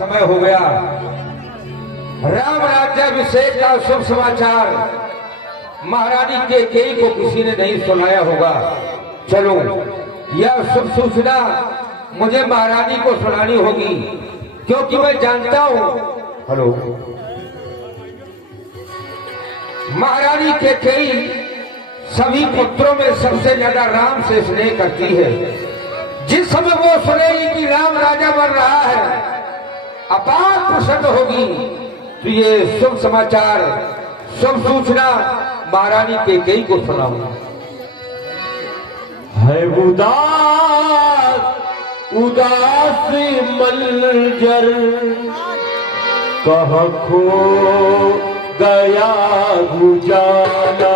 समय हो गया। राम राज्याभिषेक का शुभ समाचार महारानी कैकेयी को किसी ने नहीं सुनाया होगा। चलो यह शुभ सूचना मुझे महारानी को सुनानी होगी, क्योंकि मैं जानता हूं हेलो महारानी कैकेयी सभी पुत्रों में सबसे ज्यादा राम से स्नेह करती है। जिस समय वो सुनेगी कि राम राजा बन रहा है, अपार प्रसन्न होगी। तो ये शुभ समाचार, शुभ सूचना महारानी कैकेयी को सुनाऊंगा। है उदास मंजर कह खो गया गुजारा।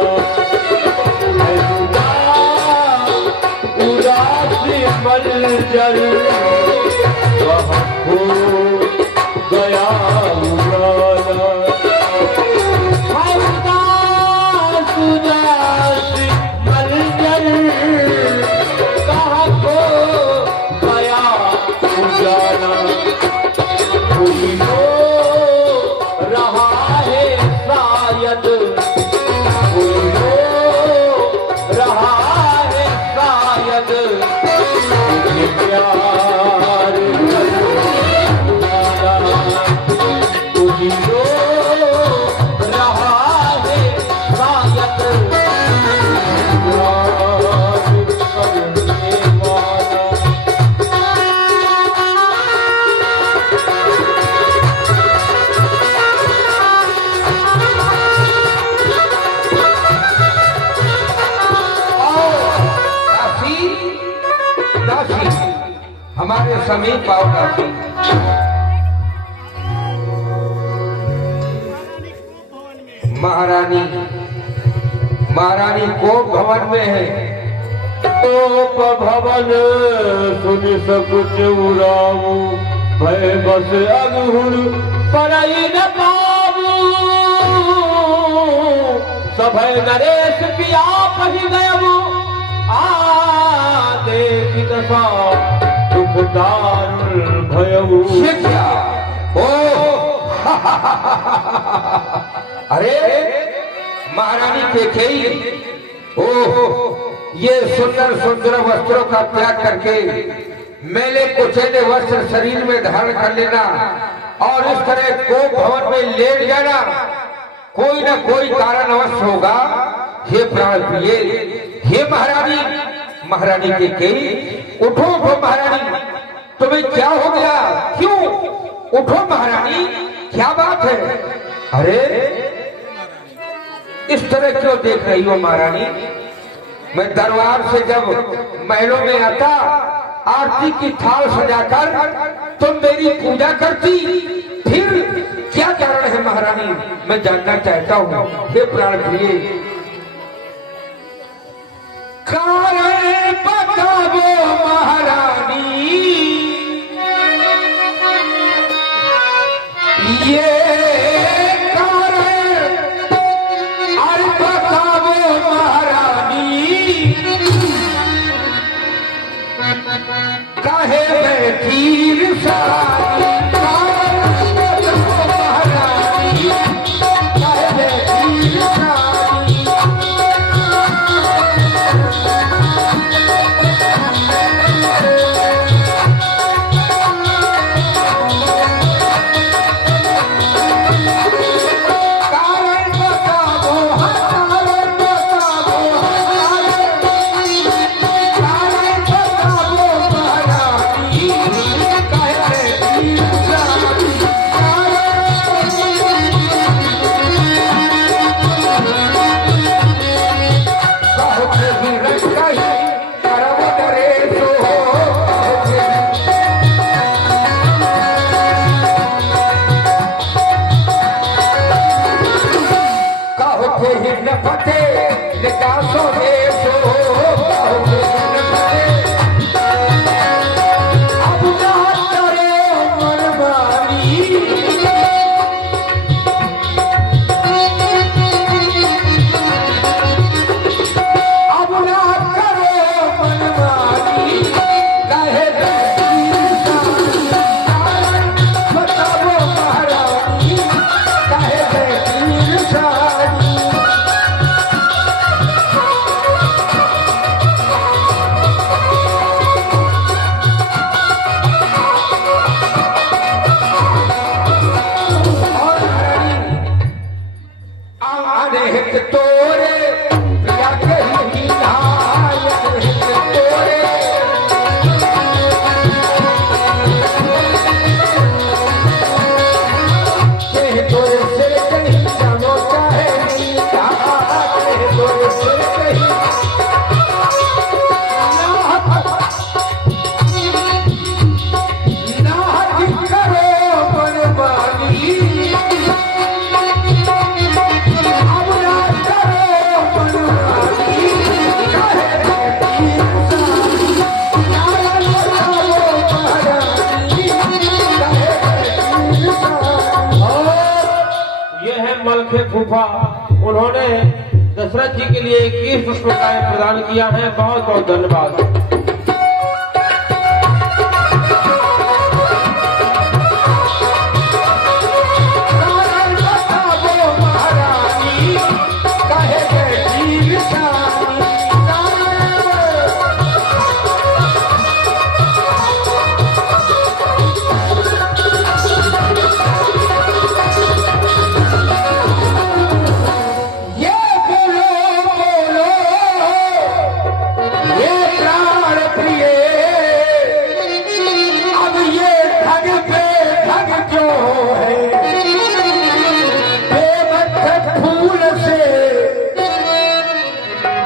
है उदास मंजर कह खो गया गुजारा। हमारे समीप आओ दासी। महारानी कोप भवन में है। कोप भवन सुन सकुच उराऊ, भय बस अगहुर परई न पाऊ। सभय नरेश पिया पही गयऊ, आ देख दशा दारुण भयऊ। अरे महारानी कैकेयी, ये सुंदर सुंदर वस्त्रों का त्याग करके मेले कुचैले वस्त्र शरीर में धारण कर लेना और इस तरह कोप भवन में लेट जाना, कोई न कोई कारण अवश्य होगा। हे प्राण प्रिय, हे महारानी कैकेयी, उठो महारानी, तुम्हें क्या हो गया? क्यों? उठो महारानी, क्या बात है? अरे इस तरह क्यों देख रही हो महारानी? मैं दरबार से जब महलों में आता, आरती की थाल सजाकर तुम मेरी पूजा करती, फिर क्या कारण है महारानी? मैं जानना चाहता हूँ। हे प्राण प्रिय, कारण बताओ महारानी। ये कारण अरे बताओ महारानी, काहे बैठी सारी। मलखे फूफा, उन्होंने दशरथ जी के लिए 21 पुष्पकाएं प्रदान किया है। बहुत बहुत धन्यवाद।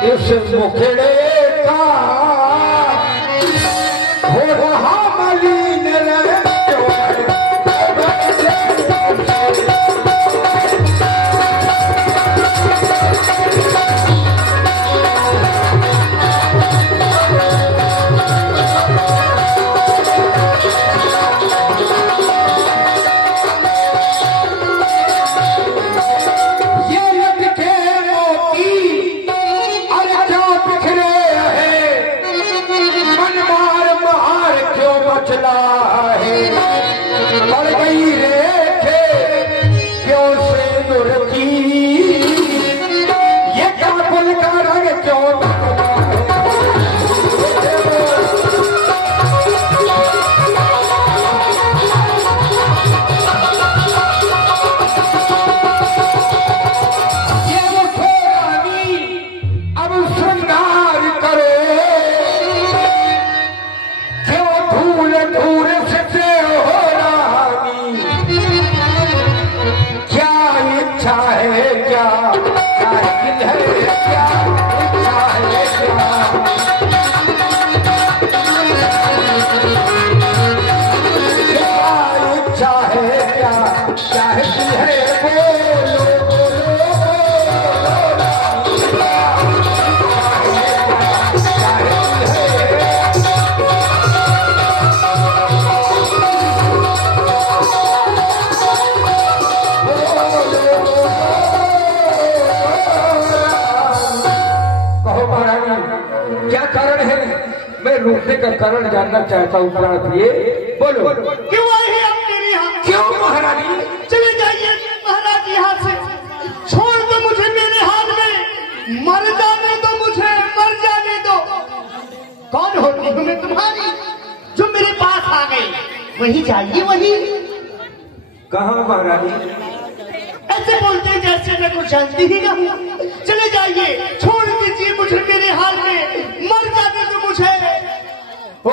इस मुखड़े का हो रहा मलिन रोकने का कारण जानना चाहता हूँ प्राण ये बोलो। क्यों आए हैं आप मेरे यहाँ? क्यों महारानी? चले जाइए महाराज यहाँ से, छोड़ दो मुझे मेरे हाल में, मर जाने दो मुझे, मर जाने दो। कौन होती हूँ मैं तुम्हारी जो मेरे पास आ गई? वही जाइए वही। कहाँ महारानी? ऐसे बोलते हैं जैसे मैं कुछ जानती ही ना हूँ। चले जाइए, छोड़ दीजिए मुझे मेरे हाल में, मर जाने दो मुझे। ओ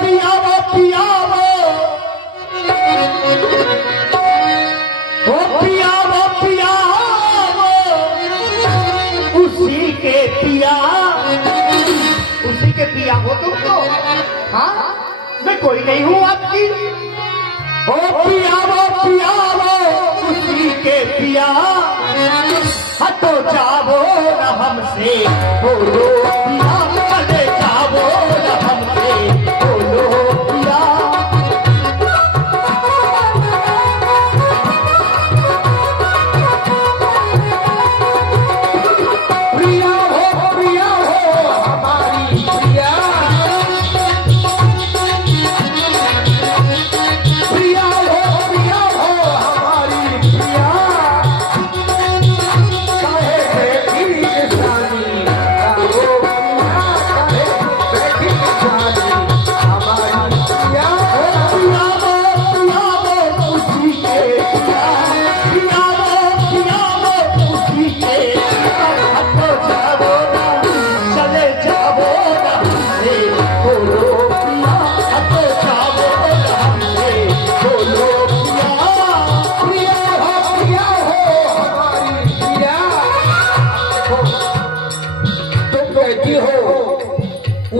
पियावो पियावो, ओ पियावो पियावो, उसी के पिया, उसी के पिया हो तुम तो। हाँ, मैं कोई नहीं हूँ आपकी। ओ पियावो पियावो, उसी के पिया, हटो जाओ न हमसे, बोलो पिया, चले जाओ न हमसे, बोलो पिया। प्रिया हो हमारी प्रिया, प्रिया हो हमारी प्रिया, काहे बैठी निशानी, काहे बैठी निशानी हमारी प्रिया। उसी के पिया, उसी के, हटो जाओ ना, चले जाओ ना हमसे, बोलो पिया, हटो जाओ ना हमसे, बोलो पिया। प्रिया हो हमारी प्रिया, तुम कहती हो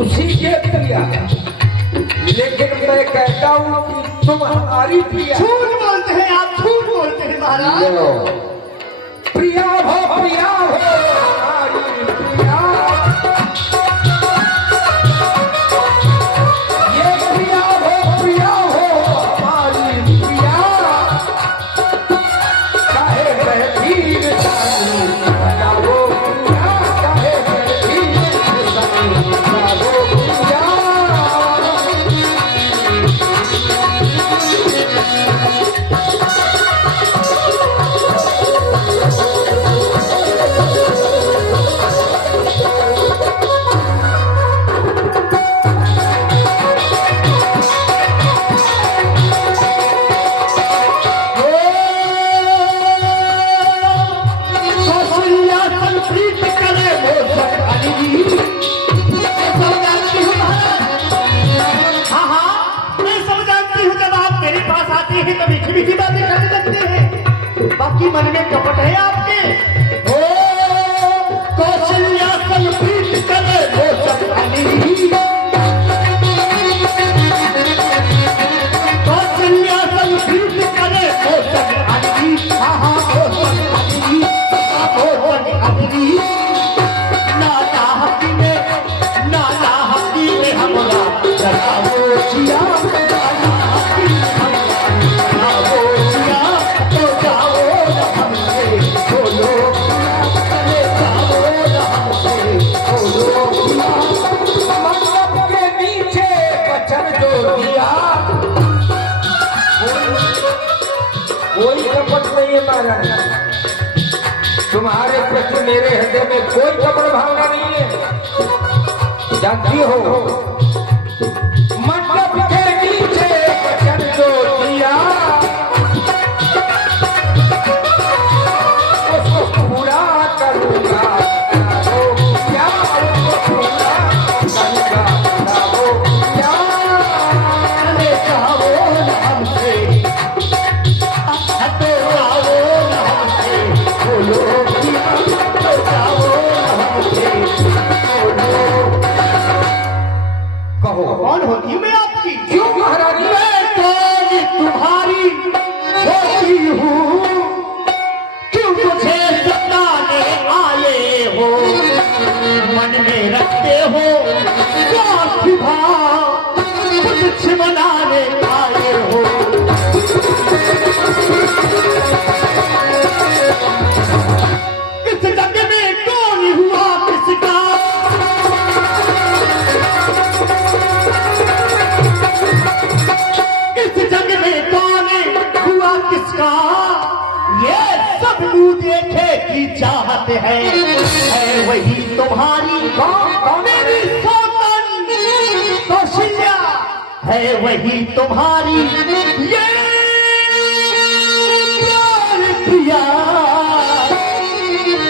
उसी के प्रिया, लेकिन मैं कहता हूँ कि तुम हमारी प्रिया। झूठ बोलते हैं आप, झूठ बोलते हैं महाराज। प्रिया हो हमारी प्रिया, ये प्रिया हो हमारी प्रिया, काहे बैठी मीठी बातें करने लगते हैं, बाकी मन में कपट है आपके। ओ कौशल्या संप्रीत करे वो सब अली, कौशल्या संप्रीत करे वो सब अली, हाँ हाँ वो सब अली, वो सब अली। नाना हकी में हमरा जगाओ जिया, नाना हकी में हमरा जगाओ जिया, तो जाओ न हमसे बोलो अरे जाओ न हमसे बोलो मंडप के नीचे वचन जो दिया, कोई कपट नहीं है महाराज। तुम्हारे प्रति मेरे हृदय में कोई कपट भावना नहीं है, जानती हो। मंडप के नीचे वचन जो दिया, उसको पूरा करूंगा, वो क्या उसको पूरा करूंगा, वो क्या। अरे जाओ न हमसे, तो जाओ न हमसे बोलो जिया, तो जाओ न हमसे बोलो। कहो कौन होती हूँ मैं आपकी? क्यों महारानी? मैं कौन तुम्हारी होती हूँ, क्यों मुझे सताने आए हो, मन में रखते हो स्वार्थ भाव, कुछ मनाने आए हो। इस जग में कौन हुआ किसका, इस जग में कौन हुआ किसका, ये सब मुँह देखे की चाहत है वही तुम्हारी। मेरी सौतन कौशल्या है वही तुम्हारी, ये प्यार किया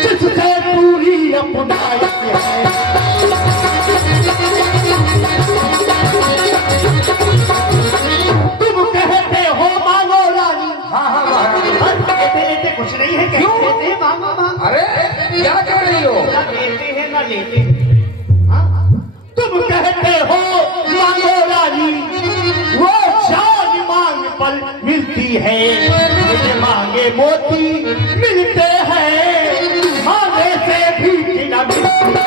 जिससे पूरी अपनाई है। तुम कहते हो मांगो रानी, हाँ हाँ महारानी। कहते कुछ नहीं है, कहते हैं मांगो मांगो। अरे क्या कर रही हो? ना देते हैं ना लेते हैं। हाँ? तुम कहते हो मांगो रानी, वो जान मांग पर मिलती है, मुझे मांगे मोती मिलते हैं, मांगे से भी न मिलती है।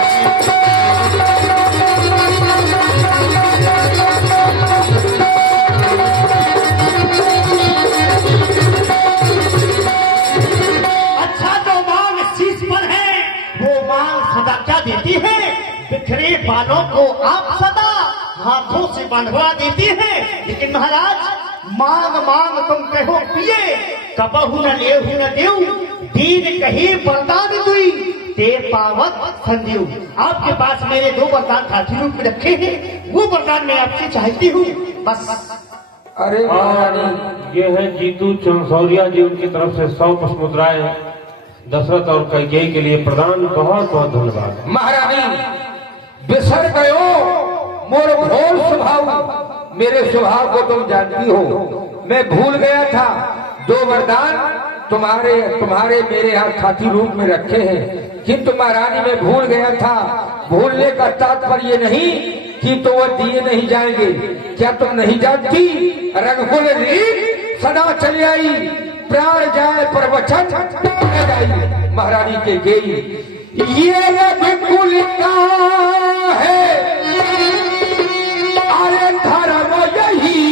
अच्छा जो मांग शीश पर है, वो मांग सदा क्या देती है, बिखरे बालों को आप सदा हाथों से बंधवा देती है। लेकिन महाराज मांग मांग तुम कहो पिए, कबहू न लेहू न देऊ, दीन कही वरदान दुई, ते पावत संजीव। आपके पास मेरे दो वरदान साथी रूप में रखे हैं, वो वरदान मैं आपसे चाहती हूँ बस। अरे महारानी, ये है जीतू चंसौरिया जी, उनकी तरफ से 100 पुष्प मुद्राएं दशरथ और कैकेयी के लिए प्रदान। बहुत बहुत धन्यवाद। महारानी बिसर गयो मोर भोल स्वभाव, मेरे स्वभाव को तुम जानती हो। मैं भूल गया था, दो वरदान तुम्हारे मेरे यहाँ साथी रूप में रखे हैं, किंतु महारानी मैं भूल गया था। भूलने का तात्पर्य नहीं कि तो वह दिए नहीं जाएंगे। क्या तुम नहीं जानती, रघुकुल रीत सदा चली आई, प्राण जाए पर वचन न जाई। महारानी के गेई ये रघुकुल का है, अरे धर्म यही,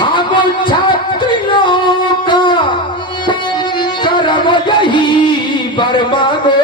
हम क्षत्रियों का कर्म यही वर मांगो।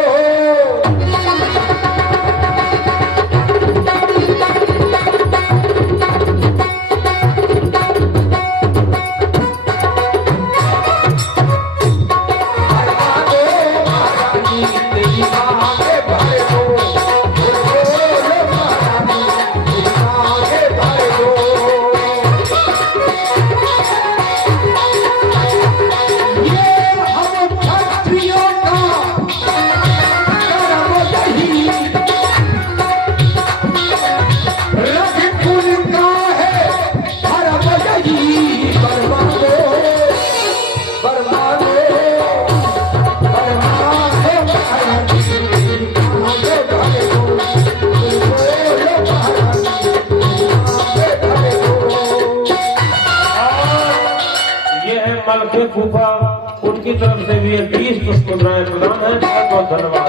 मलखे फूफा, उनकी तरफ से भी 20 पुष्प मुद्राएं प्रदान है। बहुत बहुत धन्यवाद।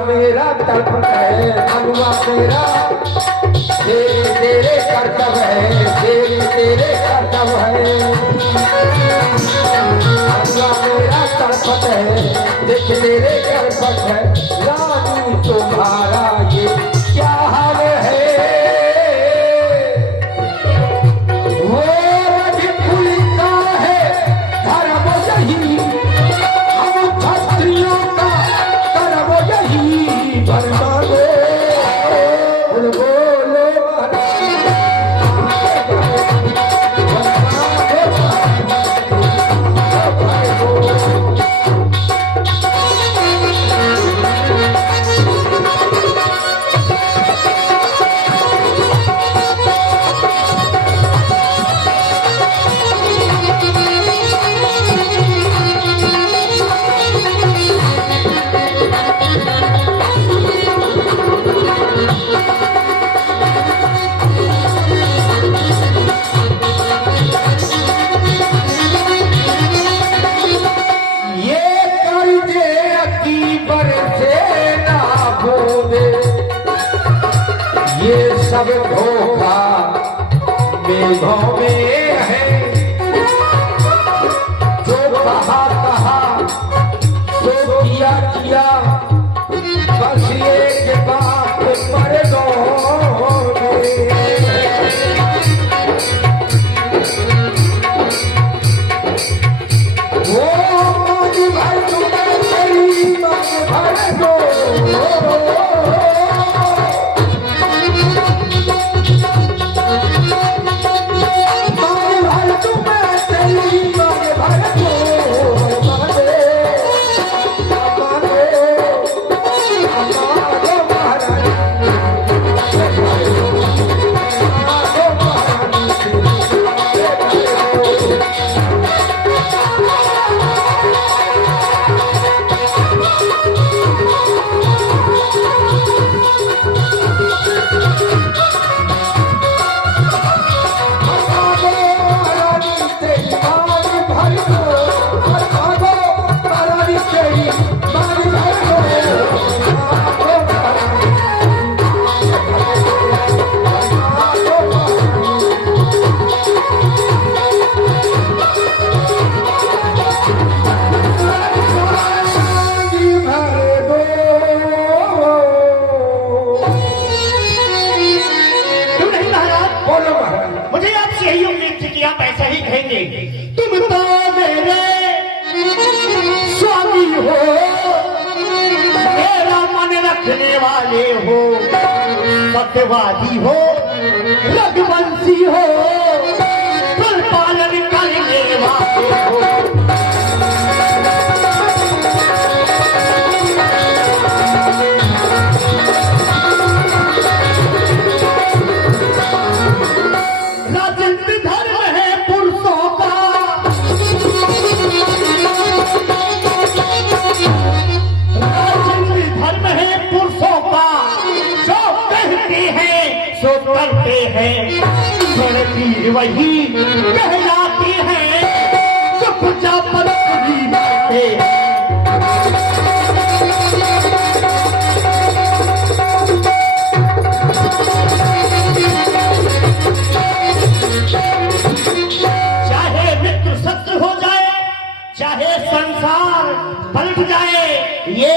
मेरा तड़प है मनुआ मेरा, तेरे कर्तव्य है, तेरे कर्तव्य है। मनुआ मेरा तड़प है, देख तेरे कर्तव्य है। रानी तुम्हारा ये क्या हाल है, वो रजपुरी का है धर्म यही, हम क्षत्रियों का कर्म यही। बोलो सब धोखा मेघों में है, जो कहा तो किया, बस एक बात पर वो भर दो तुम तो मेरे स्वामी हो, मेरा मन रखने वाले हो, सत्यवादी हो, रघुवंशी हो, कुल पालन करने वाले हो। राजनीति धर्म है पुरुषों का, राजनीति धर्म है पुरुषों का, जो कहते हैं सो करते हैं, लड़की वही कहलाती है, चुपचाप पर खुली बातें हैं। चाहे संसार पलट जाए, ये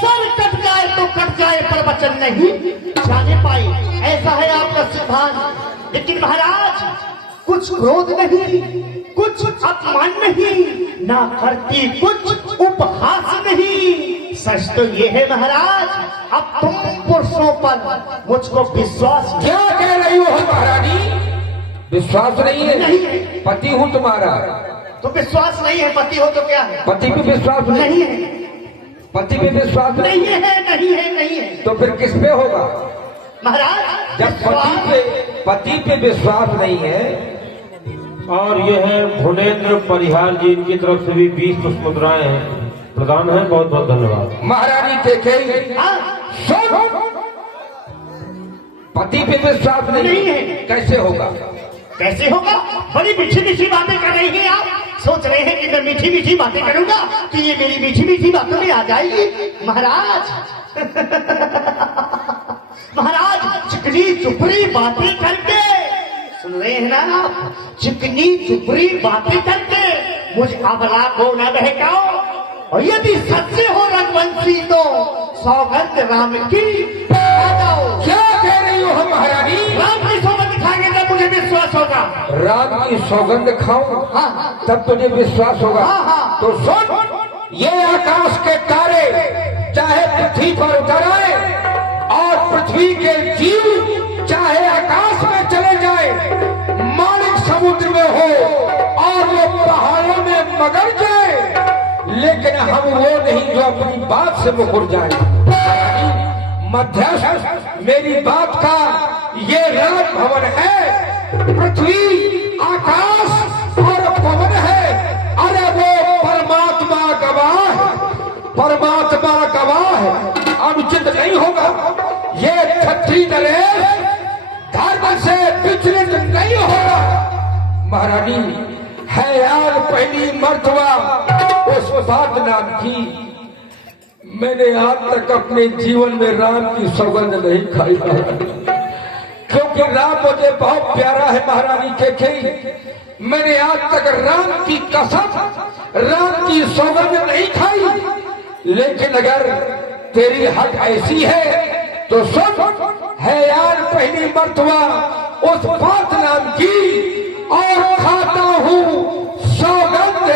सर कट जाए तो कट जाए, पर वचन नहीं जाने पाई, ऐसा है आपका सिद्धांत। लेकिन महाराज कुछ क्रोध नहीं, कुछ अपमान नहीं, ना करती कुछ उपहास नहीं। सच तो ये है महाराज, अब तुम पुरुषों पर मुझको विश्वास क्या कह रही हो महारानी? विश्वास नहीं है? नहीं। पति हूँ तुम्हारा, तो विश्वास नहीं है, पति हो तो क्या है? पति पे विश्वास नहीं है, पति पे विश्वास नहीं है, नहीं है, नहीं है। तो फिर किस पे होगा? महाराज जब पति पे विश्वास नहीं है। और यह है भुवनेन्द्र परिहार जी, इनकी तरफ से भी 20 पुष्प मुद्राएं हैं, प्रदान है। बहुत बहुत धन्यवाद। महारानी कैकेयी, पति पे विश्वास नहीं है, कैसे होगा? कैसे होगा? बड़ी मीठी मीठी बातें कर रही हैं आप। सोच रहे हैं कि मैं मीठी मीठी बातें करूंगा कि ये मेरी मीठी मीठी बातों में आ जाएगी। महाराज महाराज चिकनी चुपड़ी बातें करके, सुन रहे हैं ना आप? चिकनी चुपड़ी बातें करके मुझ अबला को न बहकाओ, और यदि सच्चे हो रघुवंशी तो सौगंध राम की जाओ। क्या कह रही हो महारानी? राम की सौगंध खाएंगे तब मुझे विश्वास होगा। राम की सौगंध खाऊं तब तुझे विश्वास होगा। तो सुन, ये आकाश के तारे चाहे पृथ्वी पर उतर आए और पृथ्वी के जीव चाहे आकाश में चले जाए, मालिक समुद्र में हो और वो पहाड़ों में मगर जाए, लेकिन हम वो नहीं जो अपनी बात से मुकर जाए। मध्यस्थ मेरी बात का ये राज भवन है, पृथ्वी आकाश और पवन है। अरे वो परमात्मा गवाह, परमात्मा गवाह, अनुचित नहीं होगा। ये क्षत्रिय नरेश धर्म से विचलित नहीं होगा। महारानी है यार पहली मर्तबा उस बात नाम की, मैंने आज तक अपने जीवन में राम की सौगंध नहीं खाई, क्योंकि राम मुझे बहुत प्यारा है। महारानी कैकेयी, मैंने आज तक राम की कसम, राम की सौगंध नहीं खाई, लेकिन अगर तेरी हक ऐसी है तो सुन, है यार पहली मर्तबा उस बात नाम की, और खाता हूँ सौगंध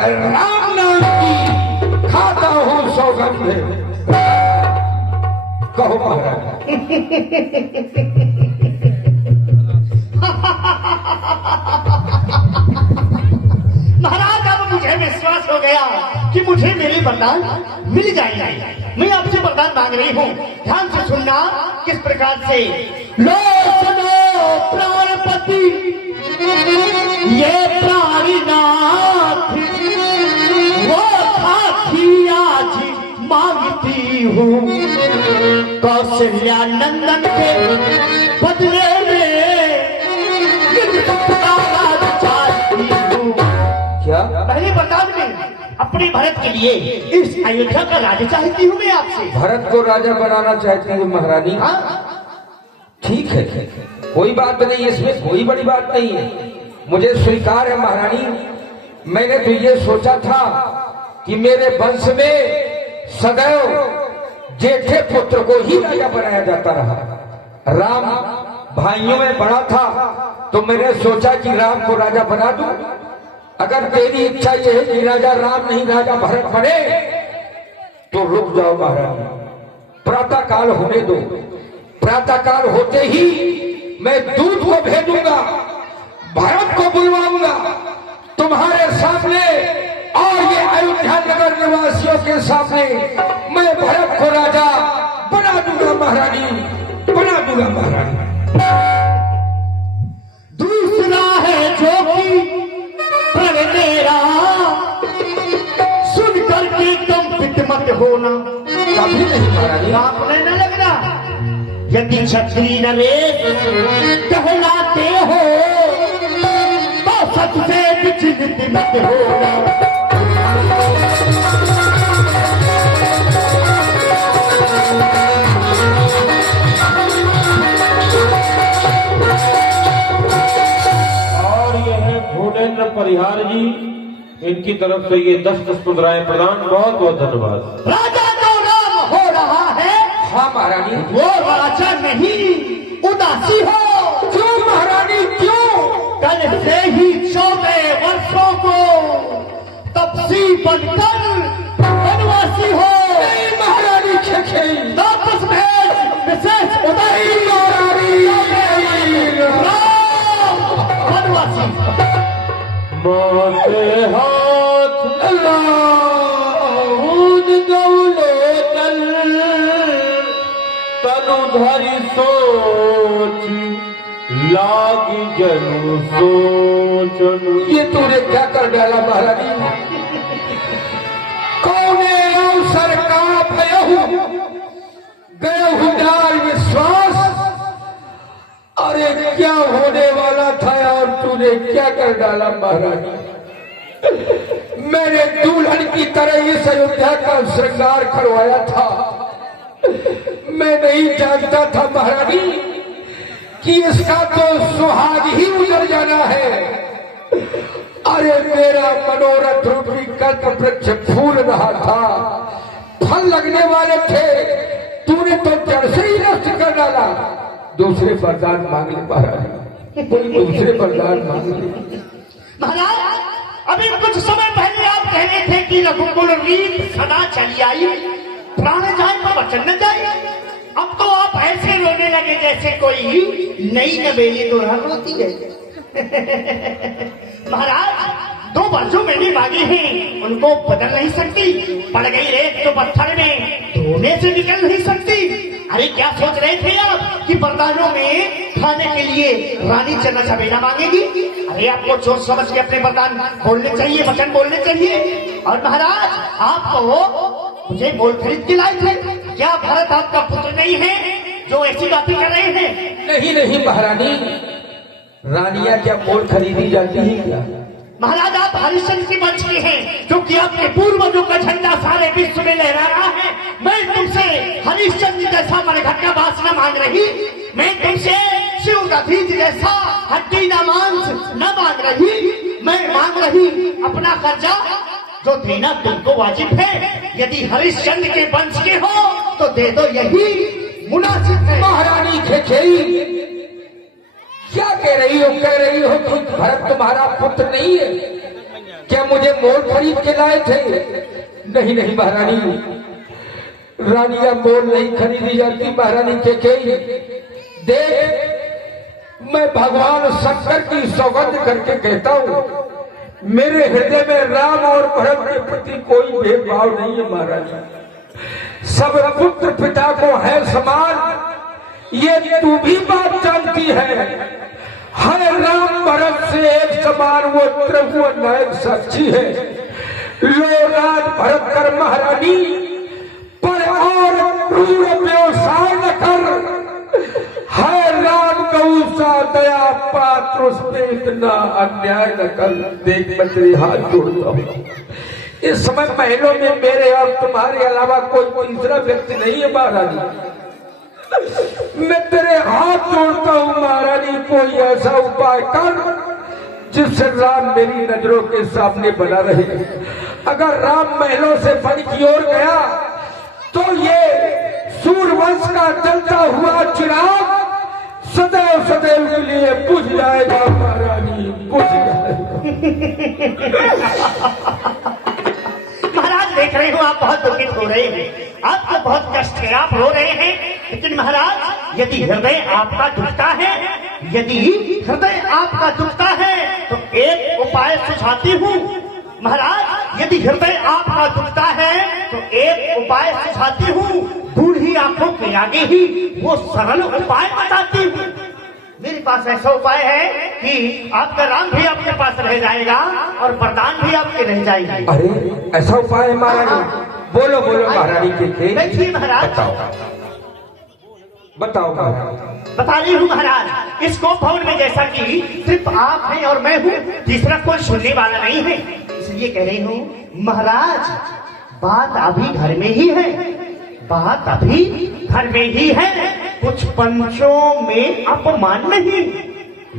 राम नाम की, खाता हूँ सौगंध। कहो महाराज। महाराज अब मुझे विश्वास हो गया कि मुझे मेरे वरदान मिल जाएंगे। मैं आपसे वरदान मांग रही हूँ, ध्यान से सुनना किस प्रकार से। लो सुनो प्राणपति, ये प्राणनाथ वो साथी आज मांगती हूँ, कौशल्या नंदन के बदले में चाहती हूँ। क्या? पहले बता दें, अपने भरत के लिए इस अयोध्या का राजा चाहती हूँ मैं आपसे। भरत को राजा बनाना चाहती हूँ महारानी? ठीक है, कोई बात नहीं, इसमें कोई बड़ी बात नहीं है, मुझे स्वीकार है महारानी। मैंने तो ये सोचा था कि मेरे वंश में सदैव जेठे पुत्र को ही राजा बनाया जाता रहा। राम भाइयों में बड़ा था तो मैंने सोचा कि राम को राजा बना दूं। अगर तेरी इच्छा यह है कि राजा राम नहीं राजा भरत बने तो रुक जाओ महारानी, प्रातः काल होने दो। प्रातः काल होते ही मैं दूत को भेजूंगा, भरत को बुलवाऊंगा तुम्हारे सामने, और ये अयोध्या नगर निवासियों के सामने मैं भरत को राजा बना दूंगा महारानी, बना दूंगा महारानी। दूसरा है जो कि प्रण मेरा, सुन करके कंपित मत होना। कभी नहीं महारानी। आपने न लगना, यदि क्षत्रिय नरेश कहलाते हो तो सबसे विचलित मत होना। और यह है भुवनेन्द्र परिहार जी, इनकी तरफ से ये 10 मुद्राएं प्रदान। बहुत बहुत धन्यवाद। राजा जो राम हो रहा है, हाँ महारानी। वो राजा नहीं उदासी हो। क्यों महारानी क्यों? कल से ही 14 वर्षों को तपसी बनकर वनवासी हो। नहीं महारानी कैकेयी, वापस भेज विशेष उदासी महारानी। राम वनवासी। माथे हाथ लाऊद दौले तल तनु धरि सोच लाग जनु सोचन। ये तूने क्या कर डाला महारानी? कौने अवसर का गए डाल विश्वास। अरे क्या होने वाला था और तूने क्या कर डाला महारानी? मैंने दुल्हन की तरह इस अयोध्या का श्रृंगार करवाया था। मैं नहीं जानता था महारानी कि इसका तो सुहाग ही उजड़ जाना है। अरे मेरा मनोरथ रूपी कल्प वृक्ष फूल रहा था, फल लगने वाले थे, तूने तो जड़ से ही नष्ट कर डाला। दूसरे वरदान मांग ले महाराज, कोई दूसरे वरदान मांग ले। महाराज अभी कुछ समय पहले आप कह रहे थे कि रघुकुल रीत सदा चली आई, प्राण जाए तो वचन न जाए। अब तो आप ऐसे रोने लगे जैसे कोई नई नवेली दुल्हन रोती है। महाराज 2 बाजू मैंने मांगी हैं, उनको बदल नहीं सकती। पड़ गई रेत तो पत्थर में धोने से निकल नहीं सकती। अरे क्या सोच रहे थे आप कि वरदानों में खाने के लिए रानी चना चबेना मांगेगी? अरे आपको सोच समझ के अपने वरदान बोलने चाहिए, वचन बोलने चाहिए। और महाराज आप तो मुझे मोल खरीद के लाए थे, क्या भरत आपका पुत्र नहीं है जो ऐसी बातें कर रहे हैं? नहीं नहीं महारानी, रानियां क्या मोल खरीदी जाती है क्या? महाराज आप हरिश्चंद्र के वंश के हैं, जो कि आपके पूर्वजों का झंडा सारे विश्व में लहरा रहा है। मैं तुमसे हरिश्चंद्र जैसा मरघट का वास न मांग रही, मैं तुमसे शिव दधीच जैसा हड्डी न मांस न मांग रही। मैं मांग रही अपना कर्जा जो देना तुमको वाजिब है। यदि हरिश्चंद्र के वंश के हो तो दे दो, यही मुनासिब है। महारानी खेखेई क्या कह रही हो? कह रही हो कि भरत तुम्हारा पुत्र नहीं है? क्या मुझे मोल खरीद के लाए थे? नहीं नहीं महारानी, रानियां मोल नहीं खरीदी जाती महारानी खेखेई। देख, मैं भगवान शंकर की सौगंध करके कहता हूँ, मेरे हृदय में राम और भरत के प्रति कोई भेदभाव नहीं है महारानी। सब पुत्र पिता को है समान, ये तू भी बात जानती है। हर राम भरत से एक समान वो त्रिभुवन नायक साक्षी है। लो राज भरत कर महारानी, पर और क्रूर व्यवसाय न कर। है राम गौ सा दया पात्र, उस पे इतना अन्याय न कर। देख मैं तेरे हाथ जोड़ता हूँ, इस समय महलों में मेरे और तुम्हारे अलावा कोई तीसरा व्यक्ति नहीं है महारानी। मैं तेरे हाथ जोड़ता हूँ महारानी, कोई ऐसा उपाय कर जिससे राम मेरी नजरों के सामने बना रहे। अगर राम महलों से वन की ओर गया तो ये सूर्यवंश का जलता हुआ चिराग सदैव सदैव के लिए बुझ जाएगा महारानी, बुझ जाएगा। महाराज देख रहे हो आप बहुत दुखित हो रहे हैं, आपको बहुत कष्ट है, आप रो रहे हैं। लेकिन महाराज यदि हृदय आपका दुखता है, यदि हृदय आपका दुखता है तो एक उपाय सुझाती हूँ। महाराज यदि हृदय आपका दुखता है तो एक उपाय सुझाती हूँ। बूढ़ी आंखों के आगे ही वो सरल उपाय बताती हूँ। मेरे पास ऐसा उपाय है कि आपका राम भी आपके पास रह जाएगा और वरदान भी आपके रह जाएगी। अरे ऐसा उपाय है महारानी? बोलो बोलो महारानी के देखिए महाराज, बताओ बता रही हूँ महाराज। इस गोप भवन में जैसा कि सिर्फ आप हैं और मैं हूँ, तीसरा कोई सुनने वाला नहीं है, इसलिए कह रही हूँ महाराज बात अभी घर में ही है, बात अभी घर में ही है। कुछ पंचों में अपमान नहीं,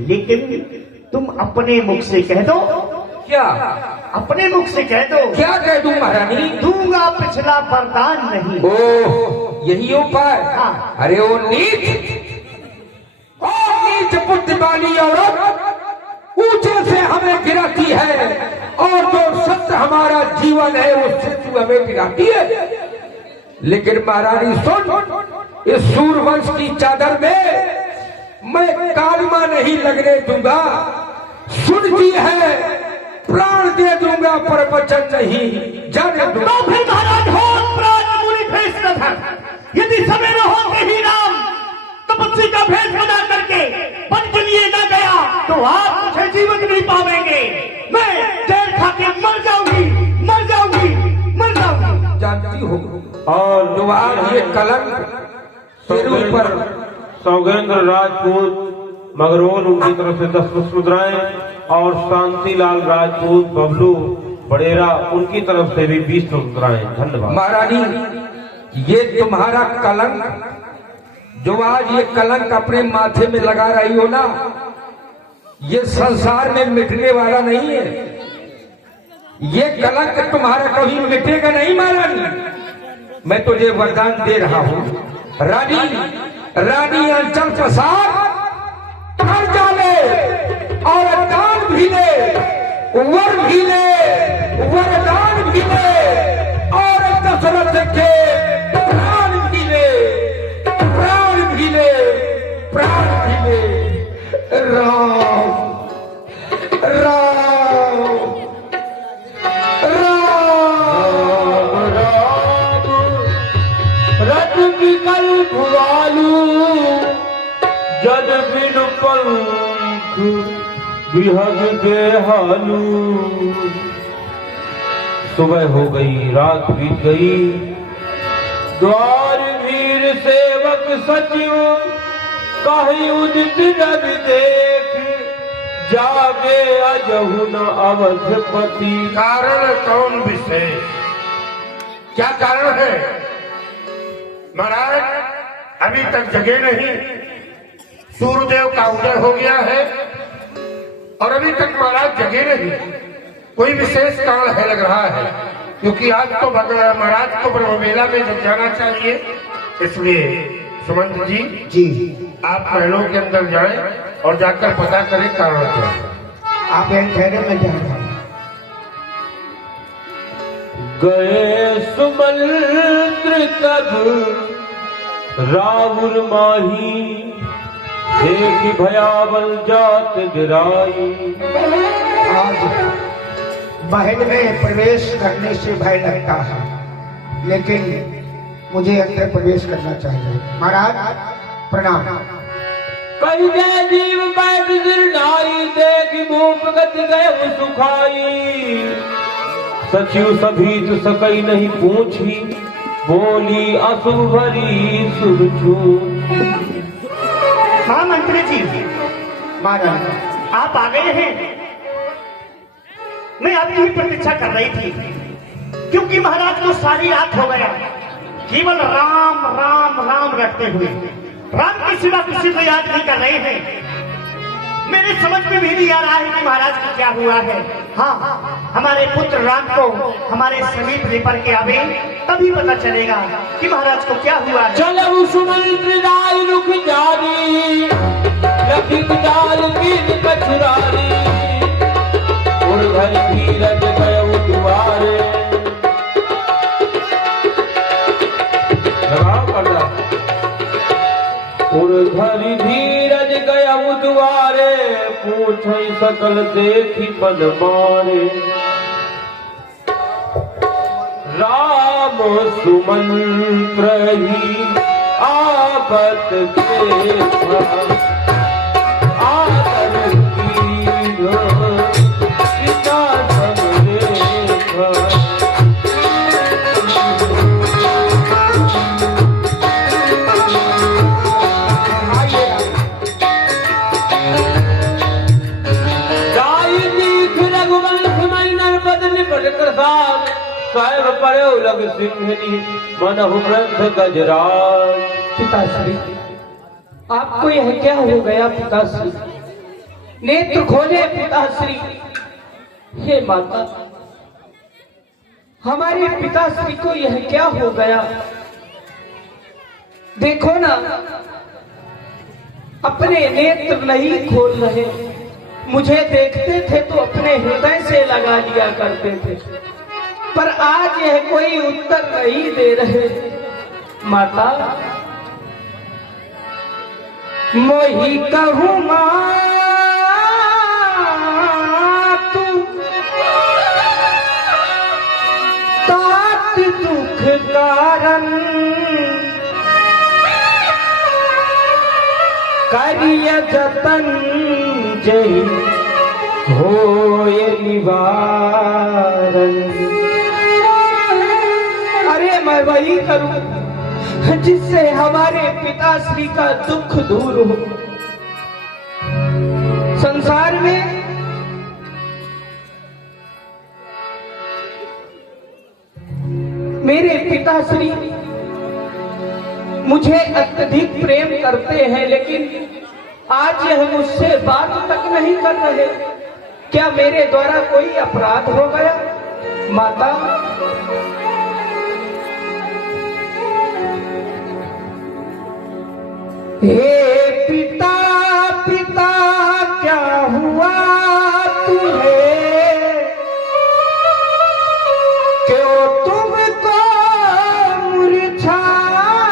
लेकिन तुम अपने मुख से कह दो। क्या? अपने मुख से कह दो। क्या कह दूं महारानी? दूंगा पिछला वरदान नहीं। ओह, यही उपाय? हाँ। अरे ओ नीच बुद्धि वाली औरत ऊंचे से हमें गिराती है और जो सत्य हमारा जीवन है उससे तू हमें गिराती है। लेकिन महारानी सुन, इस सूर्यवंश की चादर में मैं कालिमा नहीं लगने दूंगा। सुनती है पर वचन नहीं जाने दो। तो फिर महाराज हो प्राण मुनि भेष न धर। यदि समय न होते ही राम तपस्वी का भेष बना करके वन के लिए न गया तो आप मुझे जीवन नहीं पावेंगे। मैं जहर खा के मर जाऊंगी, मर जाऊंगी, मर जाऊंगी। जानती हो और जो आज ये कलंक तेरे ऊपर सौगेंद्र राजपूत मगरोल उनकी तरफ से 10 मुद्राएं और शांतिलाल राजपूत बबलू बड़ेरा उनकी तरफ से भी 20 मुद्राएं। धन्यवाद। महारानी, ये तुम्हारा कलंक जो आज ये कलंक अपने माथे में लगा रही हो ना, ये संसार में मिटने वाला नहीं है। ये कलंक तुम्हारा कभी मिटेगा नहीं महारानी। मैं तुझे वरदान दे रहा हूँ। रानी रानी अंचल प्रसाद कर जाले और दान भी ले, वर भी ले, वरदान भी ले और दशरथ के प्राण भी ले, प्राण भी ले, प्राण भी ले। राम राम राम राम रट विकल भुआलू जद बिन पंख बिहग के हालू। सुबह हो गई, रात बीत गई। द्वार वीर सेवक सचिव कहीं उदित रवि देख जागे अजहु न अवधपति। कारण कौन विशेष? क्या कारण है महाराज? अभी तक जगे नहीं, सूर्यदेव का उदय हो गया है और अभी तक महाराज जगे नहीं। कोई विशेष कारण है लग रहा है, क्योंकि आज तो महाराज को ब्रह्मवेला में जग जाना चाहिए। इसलिए सुमंत जी आप महलों के अंदर जाएं और जाकर पता करें कारण क्या है। आप एक ठहरे में जाए। गए सुमंत्र तब राहुल माही देख भयावल जात गिराई। आज महल में प्रवेश करने से भय लगता है, लेकिन मुझे अंदर प्रवेश करना चाहिए। महाराज प्रणाम। कही जय जीव बैठ गिरनाई देख भूप गति गए सुखाई। सचिव सभी तो सकई नहीं पूछी बोली असुर भरी सुरछू। हाँ मंत्री जी, महाराज आप आ गए हैं। मैं आपकी ही प्रतीक्षा कर रही थी, क्योंकि महाराज को सारी रात हो गया केवल राम राम राम रटते हुए। राम के सिवा किसी को याद नहीं कर रहे हैं। मेरे समझ में भी नहीं आ रहा है कि महाराज को क्या हुआ है। हाँ, हमारे पुत्र राम को हमारे समीप लेकर के आवे, तभी पता चलेगा कि महाराज को क्या हुआ है। चलो सुमंत्र राय रुख जारी लखी डाल गिर कछुरारी और घर धीरज गयो दुआरे। और घर धीरज गयो दुआरे पूछ सकल देखी पद मारे। राम सुमंत्र ही आपत देखा आदर कीन्हो पिता सब देखा। गाय दीख रघुवंश मई नरपद निपट प्रसाद साहेब पड़ो लग सिंहनी मनहु ग्रंथ गजराज। पिताश्री, आपको यह क्या हो गया पिताश्री? नेत्र खोले पिताश्री। हे माता, हमारे पिताश्री को यह क्या हो गया? देखो ना, अपने नेत्र नहीं खोल रहे। मुझे देखते थे तो अपने हृदय से लगा लिया करते थे, पर आज यह कोई उत्तर नहीं दे रहे। माता, मोही कहूँ माँ तू निवारण करिय जतन जय होय निवारण। अरे मैं वही करूं जिससे हमारे पिताश्री का दुख दूर हो। संसार में मेरे पिताश्री मुझे अत्यधिक प्रेम करते हैं, लेकिन आज यह मुझसे बात तक नहीं कर रहे। क्या मेरे द्वारा कोई अपराध हो गया? माता, हे पिता पिता क्या हुआ तुम्हें, क्यों तुमको मुरझाई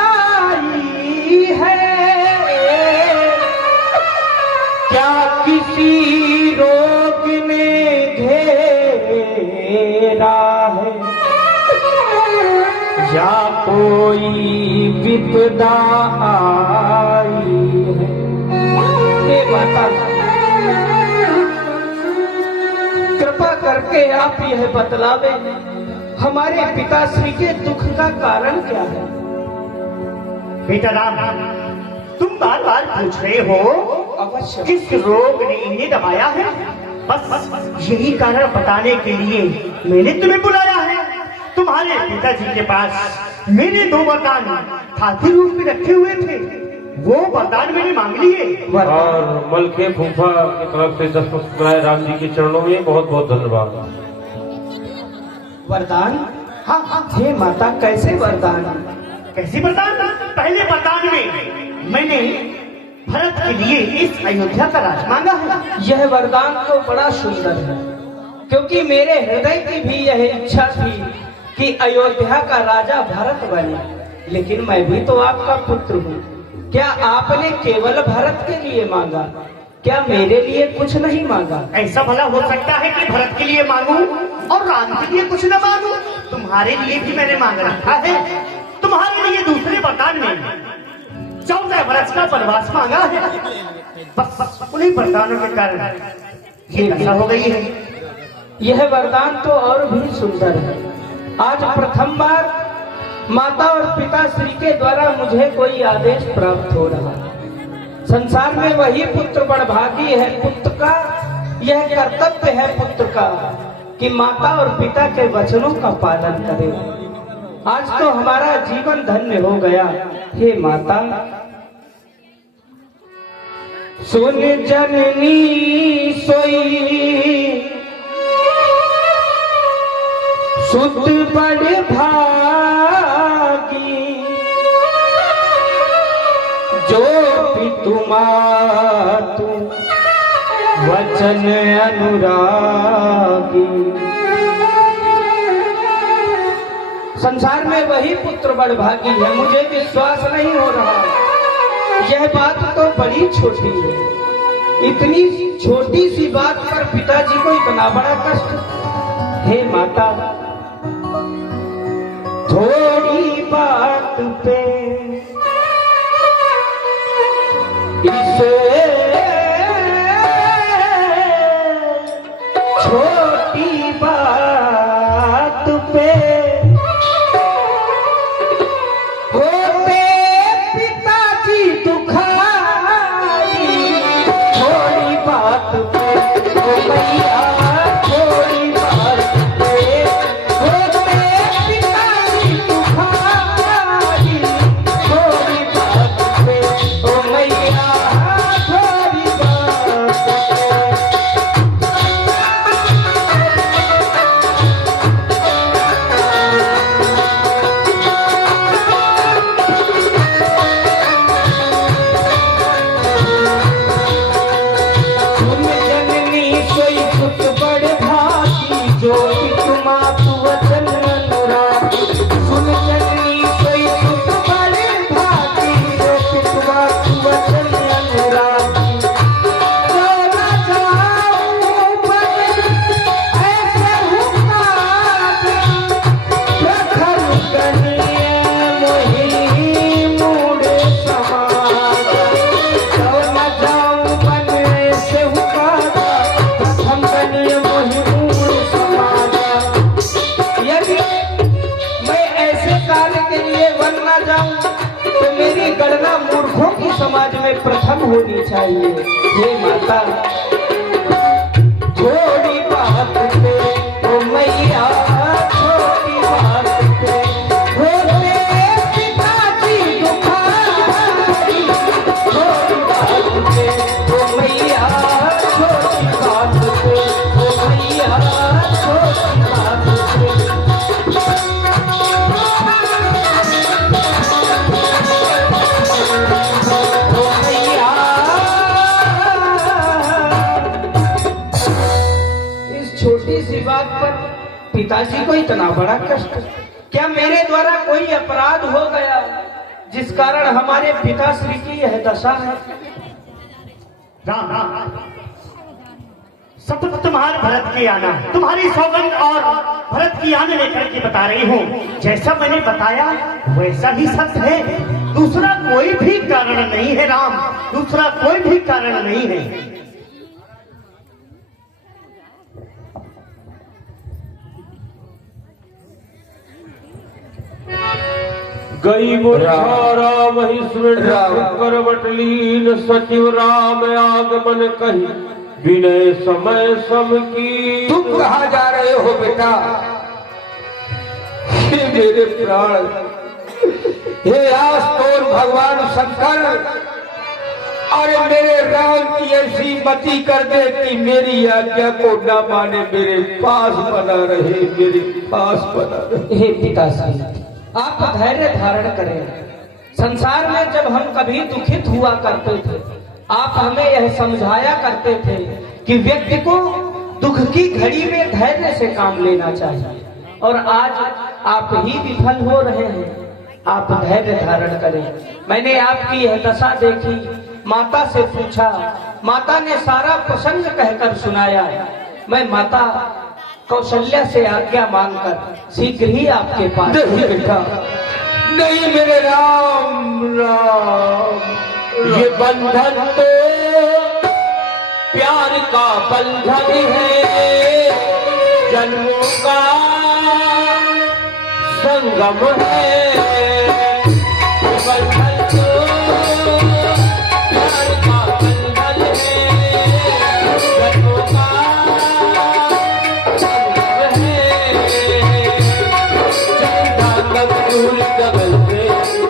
है? क्या किसी रोग ने घेरा है या कोई विपदा आई है? हे माता, कृपा करके आप यह बतलावे हमारे पिताश्री के दुख का कारण क्या है? बेटा राम, तुम बार बार पूछ रहे हो अवश्य। किस रोग ने इन्हें दबाया है? बस यही कारण बताने के लिए मैंने तुम्हें बुलाया है। तुम्हारे पिताजी के पास मैंने 2 वरदान हाथी रूप में रखे हुए थे, वो वरदान मैंने मांग लिए। और मलके फूफा की तरफ से 10 मुस्कुराए राम जी के चरणों में बहुत बहुत धन्यवाद। वरदान? हाँ हाँ। हे माता, कैसे वरदान? कैसे वरदान? पहले वरदान में मैंने भरत के लिए इस अयोध्या का राज मांगा है। यह वरदान तो बड़ा सुंदर है, क्योंकि मेरे हृदय की भी यह इच्छा थी कि अयोध्या का राजा भरत बने, लेकिन मैं भी तो आपका पुत्र हूँ। क्या आपने केवल भरत के लिए मांगा? क्या मेरे लिए कुछ नहीं मांगा? ऐसा भला हो सकता है कि भरत के लिए मांगू और राम के लिए कुछ न मांगू? तुम्हारे लिए भी मैंने मांग रखा है। तुम्हारे लिए दूसरे वरदान में 14 वर्ष का वनवास मांगा है। बस उन्हीं वरदानों के कारण ये दशा हो गई है। यह वरदान तो और भी सुंदर है। आज प्रथम बार माता और पिताश्री के द्वारा मुझे कोई आदेश प्राप्त हो रहा है। संसार में वही पुत्र बड़भागी है। पुत्र का यह कर्तव्य है पुत्र का कि माता और पिता के वचनों का पालन करे। आज तो हमारा जीवन धन्य हो गया। हे माता, सुन जननी सोई सुत बड़ भागी, जो भी तुम्हारा वचन अनुरागी। संसार में वही पुत्र बड़भागी है। मुझे विश्वास नहीं हो रहा। यह बात तो बड़ी छोटी है। इतनी छोटी सी बात पर पिताजी को इतना बड़ा कष्ट। हे माता, थोड़ी बात पे इसे छोटी बात पे होते पिताजी दुखाई। थोड़ी बात पे ओ भैया, थोड़ी बात पे होते पिताजी दुखाई। थोड़ी बात पे ओ भैया, थोड़ी बात पे। चाहिए। हे माता, थोड़ी बात पे ओ मैया, छोटी बात पे होते पिताजी दुखारी। थोड़ी बात पे ओ मैया, छोटी बात पे ओ मैया, छोटी बात पे। छोटी सी बात पर पिताजी को इतना बड़ा कष्ट। क्या मेरे द्वारा कोई अपराध हो गया जिस कारण हमारे पिताश्री की यह दशा है? राम राम, सब तो तुम्हारे भरत की आना है, तुम्हारी सौगंध और भरत की आने लेकर के बता रही हूँ। जैसा मैंने बताया वैसा ही सत्य है, दूसरा कोई भी कारण नहीं है राम, दूसरा कोई भी कारण नहीं है। गई मुरझारा वही करवटलीन, सचिव राम आगमन कही विनय समय सम की। तुम कहाँ जा रहे हो बेटा? हे मेरे प्राण, हे आस्तोर भगवान शंकर, अरे मेरे राम की ऐसी मति कर दे कि मेरी आज्ञा को न माने, मेरे पास बना रहे, मेरे पास बना रहे। हे पिताश्री, आप धैर्य धारण करें। संसार में जब हम कभी दुखित हुआ करते थे, आप हमें यह समझाया करते थे कि व्यक्ति को दुख की घड़ी में धैर्य से काम लेना चाहिए, और आज आप ही विफल हो रहे हैं। आप धैर्य धारण करें। मैंने आपकी यह दशा देखी, माता से पूछा, माता ने सारा प्रसंग कहकर सुनाया। मैं माता कौशल्या से आज्ञा मांगकर शीघ्र ही आपके पास। नहीं बेटा, नहीं मेरे राम राम, ये बंधन तो प्यार का बंधन है, जन्मों का संगम है। ये बंधन तो प्यार का बंधन है, जन्मों का संगम है। चंदा कब धूल कमल पे,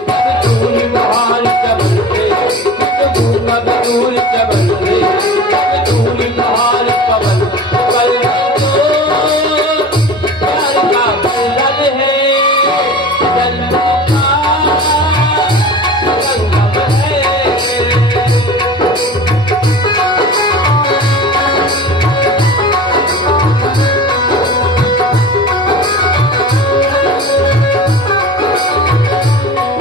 कब धूल बहार कमल पे, कब धूल कमल पे, कब धूल बहार कमल। बंधन तो प्यार का बंधन है, जन्मों का संगम है।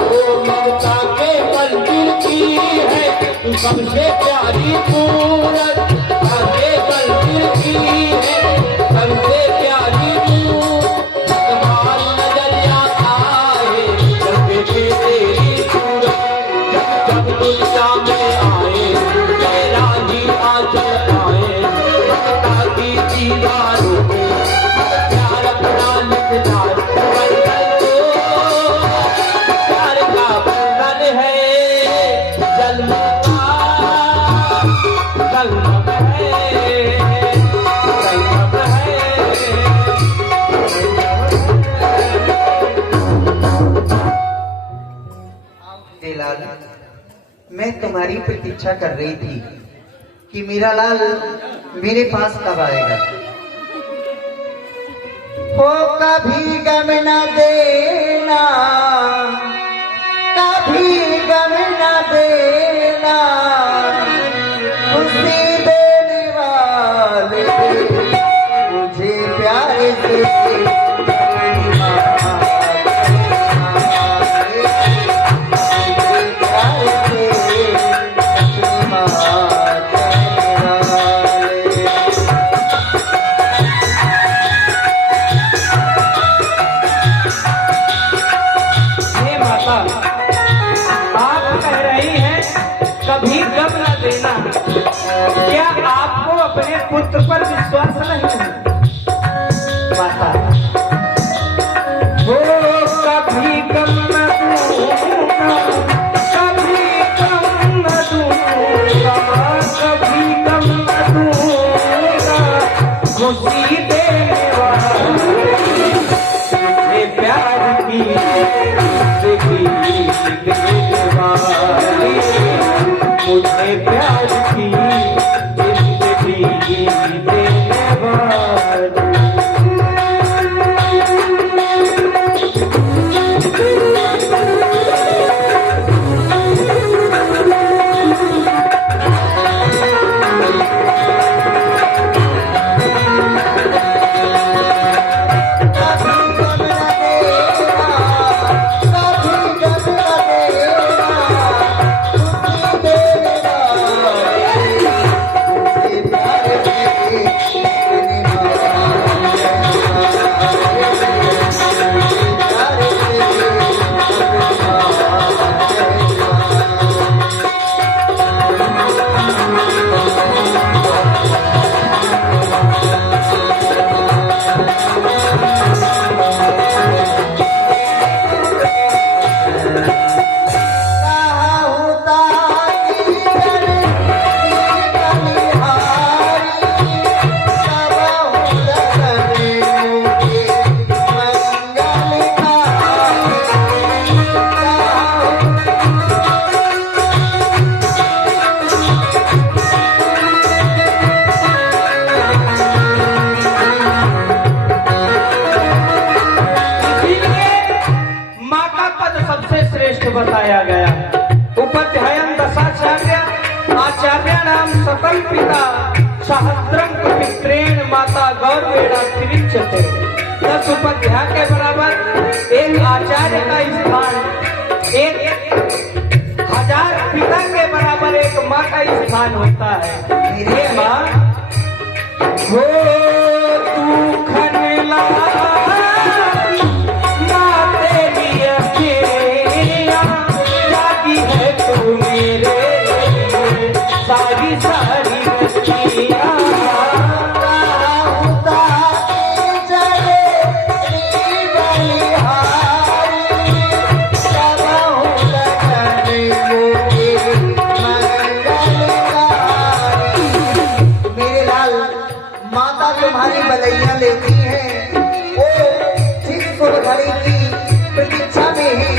ओ ममता के मंदिर की है तू सबसे प्यारी मूरत, आगे मंदिर की है सबसे प्यारी मूरत। कमाल नजर आता है जब देखे तेरी सूरत, जब दुनिया में आए तेरा ही आंचल आए। ममता की दीवारों पे प्यार अपना लिखना, बंधन तो प्यार का बंधन है, जन्म का संगम है, संगम है। लाल, मैं तुम्हारी प्रतीक्षा कर रही थी कि मेरा लाल मेरे पास कब आएगा। हो कभी गम न देना, कभी गम न देना, खुशी देने वाले मुझे प्यार से देने वाली, ये प्यार की जिंदगी देने वाली, मुझे प्यार की जिंदगी देने वाली। बताया गया। उपाध्यायन दशाचार्य आचार्याणाम सकल पिता सहस्त्रम पवित्रेण माता गौरवेणा त्रिच्यते। 10 उपाध्याय के बराबर एक आचार्य का स्थान 1000 पिता के बराबर एक माँ का स्थान होता है। ये माँ हो तू खनला सारी सारी बच्चियां मेरे लाल माता तुम्हारी बलैया लेती है। ओ जिस घड़ी की प्रतीक्षा में ही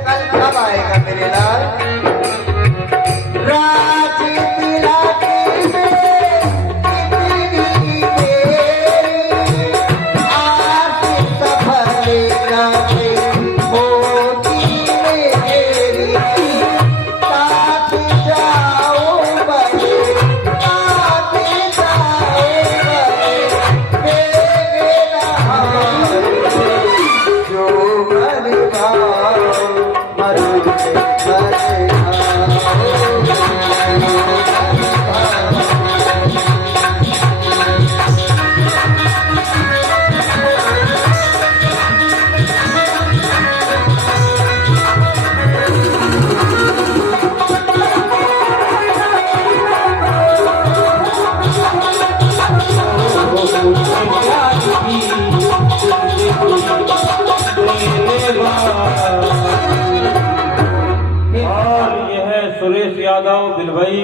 कल कब आएगा मेरे लाल? सुरेश यादव बिलवई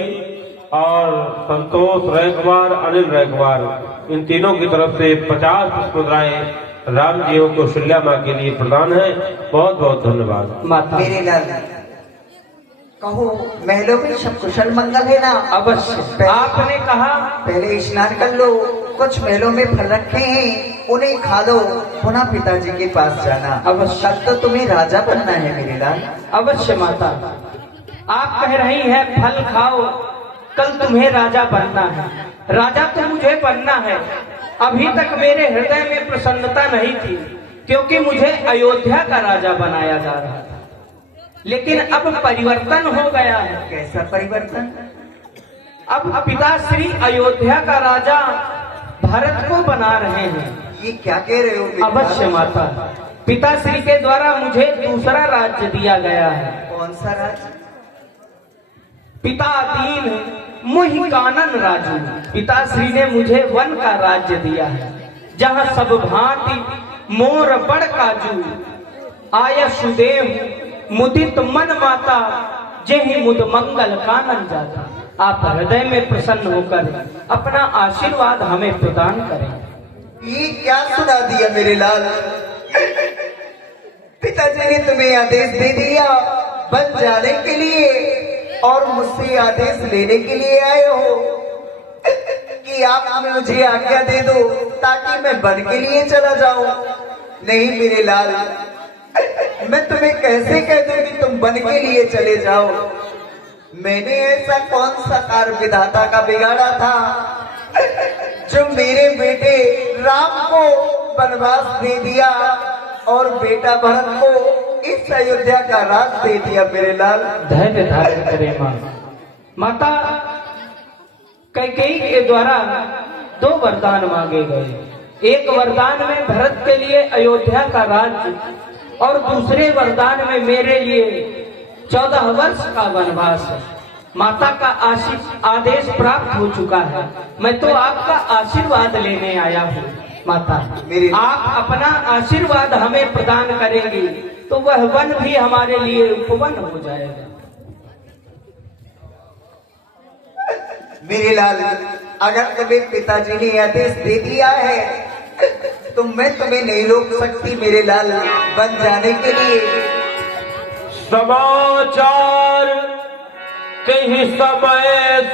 और संतोष रैकवार, अनिल रैकवार, इन तीनों की तरफ से 50 पुष्प मुद्राएं राम जी को कौशल्या माँ के लिए प्रदान है। बहुत बहुत धन्यवाद। माता मेरे लाल कहो महलों में सब कुशल मंगल है ना? अवश्य। आपने कहा पहले स्नान कर लो, कुछ महलों में फल रखे हैं उन्हें खा लो, पुनः पिताजी के पास जाना। अवश्य। कल तो तुम्हें राजा बनना है मेरे लाल। अवश्य माता, आप कह रही हैं फल खाओ, कल तुम्हें राजा बनना है। राजा तो मुझे बनना है। अभी तक मेरे हृदय में प्रसन्नता नहीं थी क्योंकि मुझे अयोध्या का राजा बनाया जा रहा था, लेकिन अब परिवर्तन हो गया है। कैसा परिवर्तन? अब पिताश्री अयोध्या का राजा भारत को बना रहे हैं। ये क्या कह रहे हो? अवश्य माता, पिताश्री के द्वारा मुझे दूसरा राज्य दिया गया है। कौन सा राज्य? पिता दीन मुहि कानन राजू, पिताश्री ने मुझे वन का राज्य दिया है, जहाँ सब भांति मोर बड़ काजू आय सुदेव मुदित मन माता, जेहि मुद मंगल कानन जाता। आप हृदय में प्रसन्न होकर अपना आशीर्वाद हमें प्रदान करें। ये क्या सुना दिया मेरे लाल? पिताजी ने तुम्हें आदेश दे दिया बन जाने के लिए और मुझसे आदेश लेने के लिए आए हो कि आप मुझे आज्ञा दे दो ताकि मैं बन के लिए चला जाऊं। नहीं मेरे लाल, मैं तुम्हें कैसे कह दूं कि तुम बन के लिए चले जाओ? मैंने ऐसा कौन सा कार्य विधाता का बिगाड़ा था जो मेरे बेटे राम को वनवास दे दिया और बेटा भरत को इस अयोध्या का राज दे दिया मेरे लाल? धैर्य धारण करे माँ। माता कैकेयी के द्वारा 2 वरदान मांगे गए। एक वरदान में भरत के लिए अयोध्या का राज्य और दूसरे वरदान में मेरे लिए 14 वर्ष का वनवास है। माता का आदेश प्राप्त हो चुका है। मैं तो आपका आशीर्वाद लेने आया हूँ। माता आप अपना आशीर्वाद हमें प्रदान करेंगी तो वह वन भी हमारे लिए उपवन हो जाएगा। मेरे लाल, अगर तुम्हें पिताजी ने आदेश दे दिया है तो मैं तुम्हें नहीं रोक सकती मेरे लाल बन जाने के लिए। समाचार कहीं समय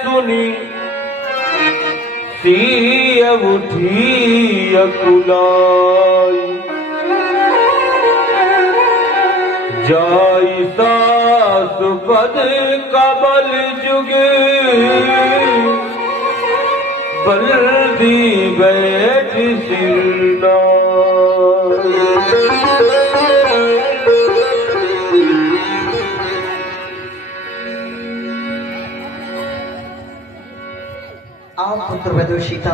सुनी सिय उठी अकुलाई, जाई सास पद कमल जुगे बल्दी बैठ सिरना। आओ पुत्रवधू सीता,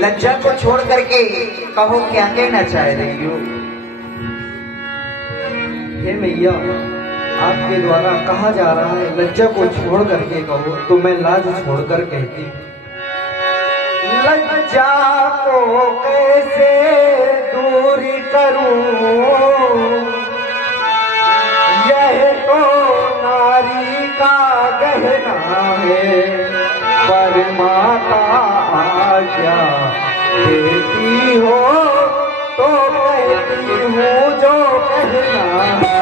लज्जा को छोड़ करके कहो क्या कहना चाह रही हो? हे मैया, आपके द्वारा कहा जा रहा है लज्जा को छोड़ करके कहो, तो मैं लाज छोड़कर कहती। लज्जा को कैसे दूरी करूं, यह तो नारी का गहना है, पर माता आज्ञा देती हो तो कहती हूँ जो कहना है।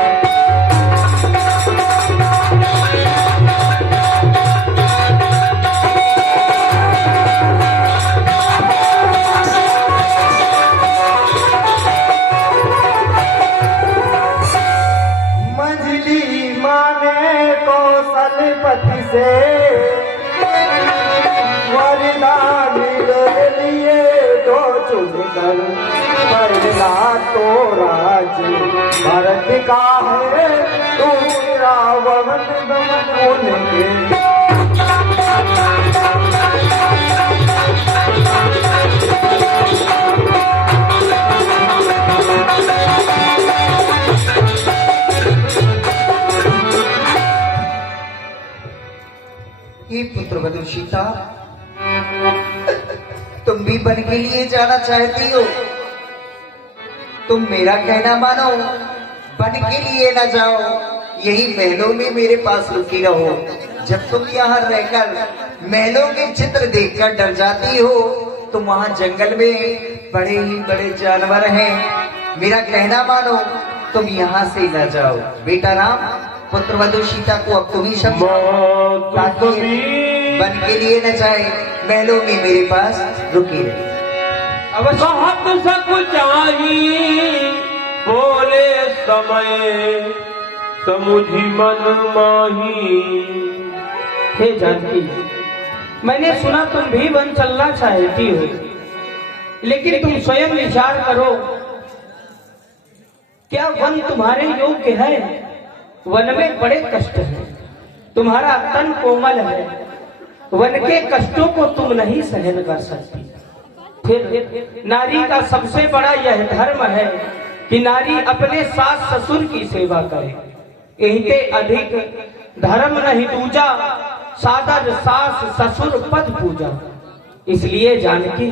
मंजली माने कौशलपति से वरदान ले लिए तो चुनकर, पहला तो राज भरत का है, दूसरा वन उनके। ये पुत्रवधू सीता, तुम भी बन के लिए जाना चाहती हो? तुम मेरा कहना मानो, बन के लिए न जाओ, यही महलों में मेरे पास रुकी रहो। जब तुम यहाँ रहकर महलों के चित्र देखकर डर जाती हो तो वहाँ जंगल में बड़े ही बड़े जानवर हैं। मेरा कहना मानो, तुम यहाँ से न जाओ। बेटा राम, पुत्रवधू सीता को अब तुम ही समझाओ ताकि बन के लिए न जाए, महलों में मेरे पास रुकी रहे। अब कहत सकुचाई बोले समय समुझी मन माही। हे जानकी, मैंने सुना तुम भी वन चलना चाहती हो, लेकिन तुम स्वयं विचार करो, क्या वन तुम्हारे योग्य है? वन में बड़े कष्ट हैं, तुम्हारा तन कोमल है, वन के कष्टों को तुम नहीं सहन कर सकती। फिर नारी का सबसे बड़ा यह धर्म है कि नारी अपने सास ससुर की सेवा करे। इनके अधिक धर्म नहीं दूजा, सादर सास ससुर पद पूजा। इसलिए जानकी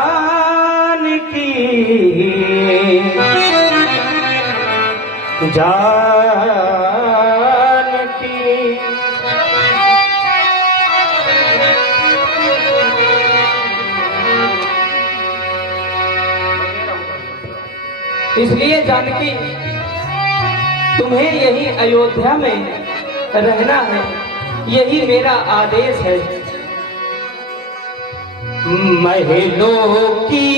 जानकी जानकी। इसलिए जानकी तुम्हें यही अयोध्या में रहना है, यही मेरा आदेश है। महलों की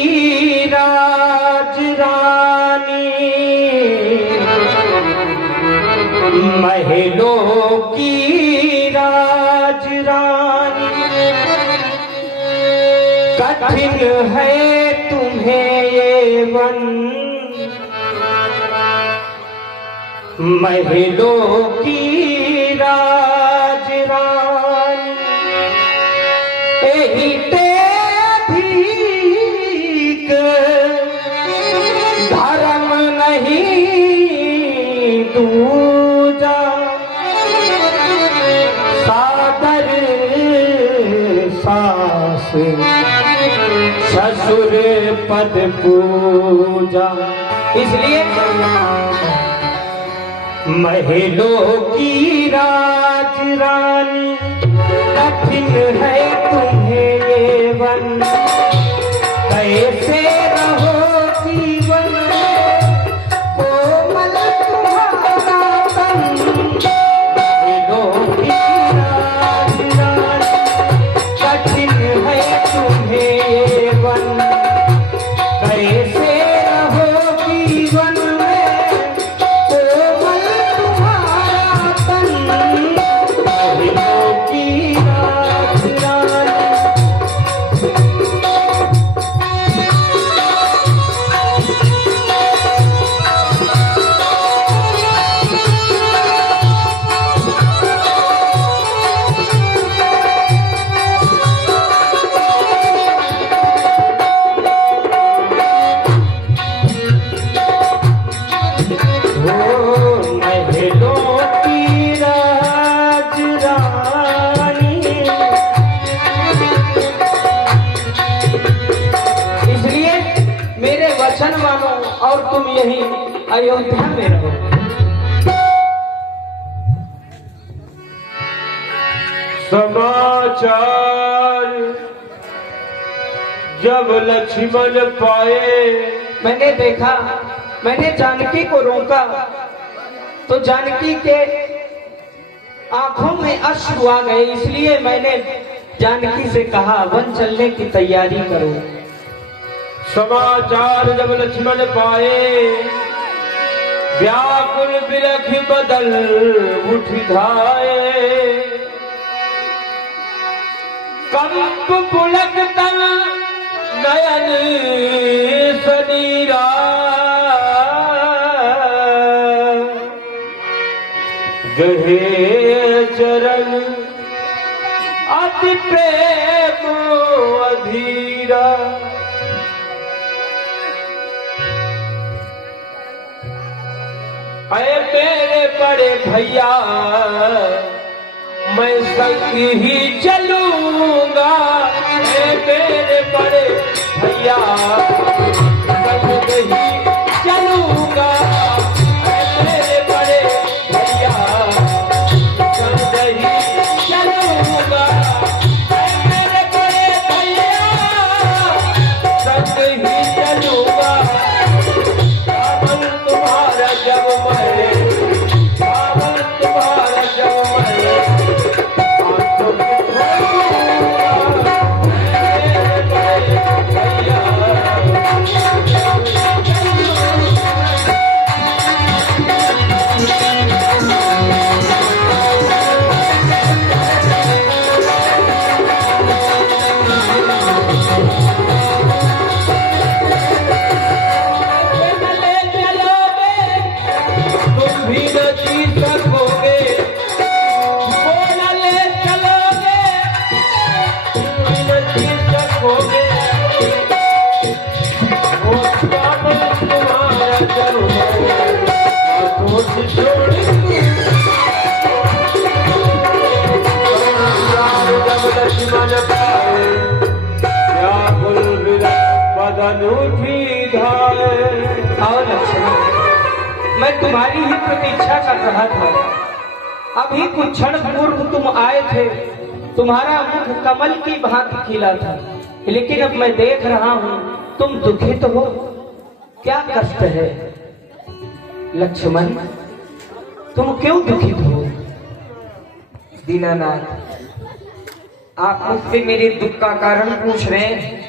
राजरानी, महलों की राजरानी, कठिन है तुम्हें ये वन। महलों की राजरानी, एही ठीक धर्म नहीं दूजा, सादर सास ससुर पद पूजा। इसलिए महलों की राजरानी, कठिन है तुम्हें ये वन। कैसे रहो जीवन कोमल तुम्हारा तन। महलों की राजरानी, कठिन है तुम्हें ये वन। कैसे रहो जीवन में कोमल तुम्हारा तन। महलों की राजरानी। इसलिए मेरे वचन मानो और तुम यही अयोध्या में रहो। समाचार जब लक्ष्मण पाए, मैंने देखा, मैंने जानकी को रोका तो जानकी के आंखों में अश्रु आ गए। इसलिए मैंने जानकी से कहा वन चलने की तैयारी करो। समाचार जब लक्ष्मण पाए, व्याकुल बिलख बदल उठ धाये। कंप पुलक तन नयन सनीरा, गहे चरण अति प्रेम अधीरा। अरे मेरे बड़े भैया मैं संग ही चलूंगा। मेरे बड़े भैया संग ही चलूंगा। मेरे बड़े भैया संग ही चलूंगा। मेरे बड़े भैया संग ही चलूंगा। सावन तुम्हारा जब मैं, सावन तुम्हारा जब मैं, आंखों में रिधाए। आओ लक्ष्मण, मैं तुम्हारी ही प्रतीक्षा कर रहा था। अभी कुछ क्षण पूर्व तुम आए थे, तुम्हारा मुख कमल की भांति खिला था, लेकिन अब मैं देख रहा हूं तुम दुखित हो। क्या कष्ट है लक्ष्मण, तुम क्यों दुखित हो? दीनानाथ, आप मुझसे मेरे दुख का कारण पूछ रहे हैं।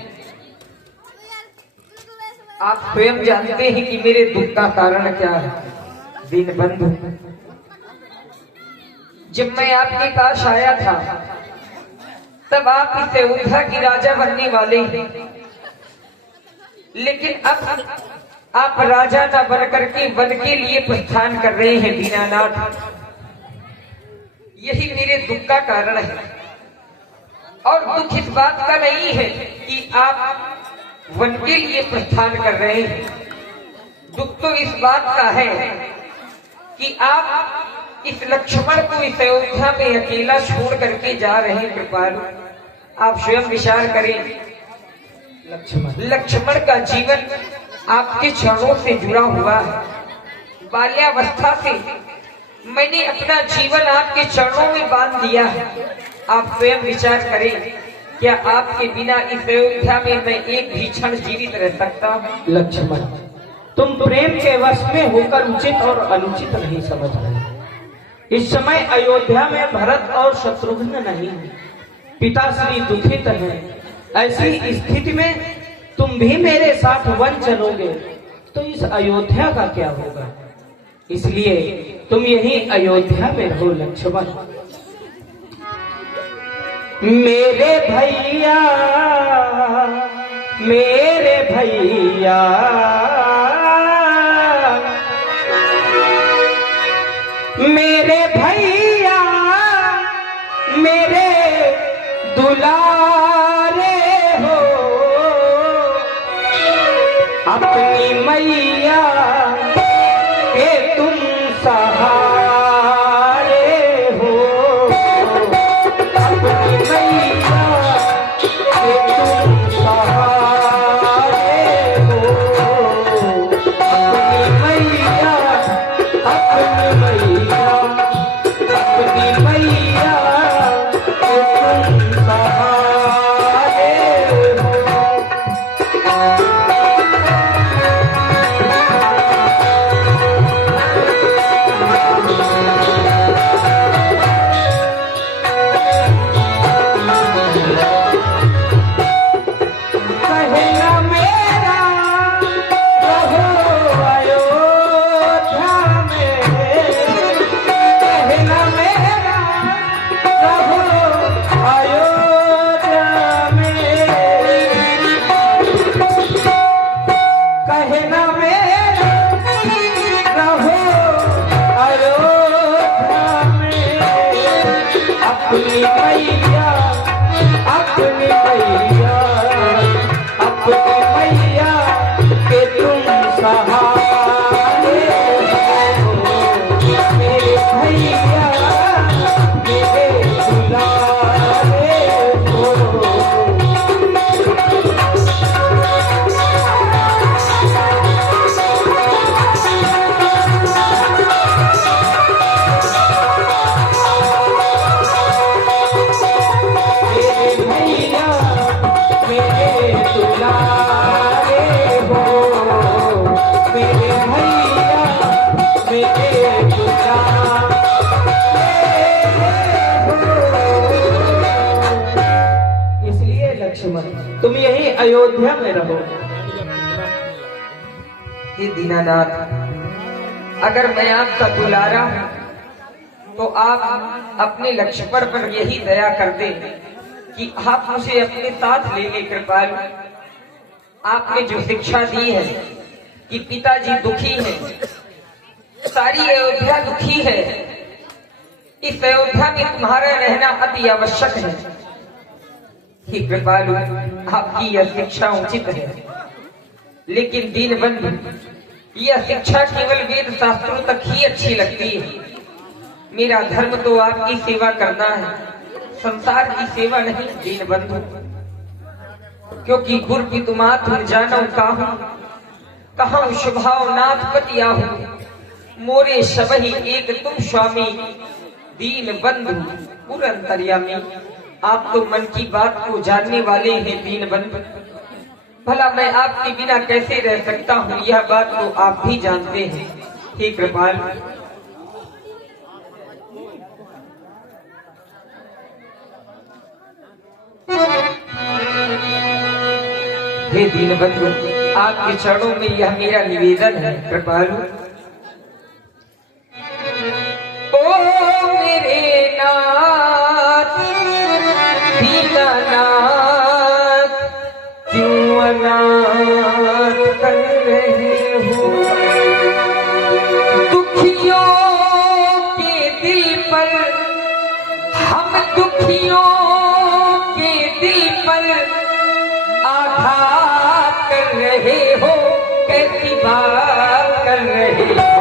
आप स्वयं जानते हैं कि मेरे दुख का कारण क्या है। दीनबंधु, जब मैं आपके पास आया था तब आप इस अयोध्या की राजा बनने वाले हैं, लेकिन अब आप राजा न बनकर के वन के लिए प्रस्थान कर रहे हैं। दीनानाथ, यही मेरे दुख का कारण है। और दुख इस बात का नहीं है कि आप वन के लिए प्रस्थान कर रहे हैं, दुख तो इस बात का है कि आप इस लक्ष्मण को इस अयोध्या में अकेला छोड़ करके जा रहे हैं। कृपालु, आप स्वयं विचार करें। लक्ष्मण का जीवन आपके चरणों से जुड़ा हुआ है। बाल्यावस्था से मैंने अपना जीवन आपके चरणों में बांध दिया है। आप स्वयं विचार करें, क्या आपके बिना इस अयोध्या में मैं एक भी क्षण जीवित रह सकता हूँ? लक्ष्मण, तुम प्रेम के वश में होकर उचित और अनुचित नहीं समझ रहे। इस समय अयोध्या में भरत और शत्रुघ्न नहीं है, पिताश्री दुखित हैं। ऐसी स्थिति में तुम भी मेरे साथ वन चलोगे तो इस अयोध्या का क्या होगा? इसलिए तुम यही अयोध्या में रहो लक्ष्मण। मेरे भैया, मेरे भैया, मेरे भैया, मेरे दुलारे हो, अपनी मैया के तुम सहारे हो, अपनी मैया के तुम सहारे हो, अपनी मैया, अपनी मैया, अपनी मैया के तुम सहारे हो। अपनी मैया, अपनी मैया, अपनी मैया के तुम सहारे हो, मेरे भैया, मेरे दुलारे हो। इसलिए लक्ष्मण, तुम यही अयोध्या में रहो। हे दीनानाथ, अगर मैं आपका दुलारा हूँ तो आप अपने लक्ष्मण पर यही दया कर दे कि आप मुझे अपने साथ ले ले। कृपालु, आपने जो शिक्षा दी है कि पिताजी दुखी हैं, सारी अयोध्या दुखी है, इस अयोध्या में तुम्हारा रहना अति आवश्यक है। हे कृपालु, आपकी यह शिक्षा उचित है, लेकिन दीनबंधु, यह शिक्षा केवल वेद शास्त्रों तक ही अच्छी लगती है। मेरा धर्म तो आपकी सेवा करना है, संसार की सेवा नहीं। दीनबंधु, क्योंकि गुरु तुमा तुम जानो काहू कहूँ शुभाव नाथ पतिया मोरे सबही एक तुम स्वामी दीन बंधु पुरंतर्यामी। आप तो मन की बात को जानने वाले हैं दीन बंधु, भला मैं आपके बिना कैसे रह सकता हूँ यह बात तो आप भी जानते हैं। हे कृपाल, हे दीन बंधु, आपके चरणों में यह मेरा निवेदन है। कृपालु, ओ मेरे नाथ दीनानाथ, क्यों अनाथ कर रहे हो दुखियों के दिल पर, हम दुखियों के दिल पर आघात कर रहे हो, कैसी बात कर रहे हो,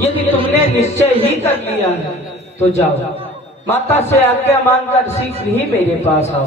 यदि तुमने निश्चय ही कर लिया है तो जाओ, माता से आज्ञा मानकर शीघ्र ही मेरे पास आओ।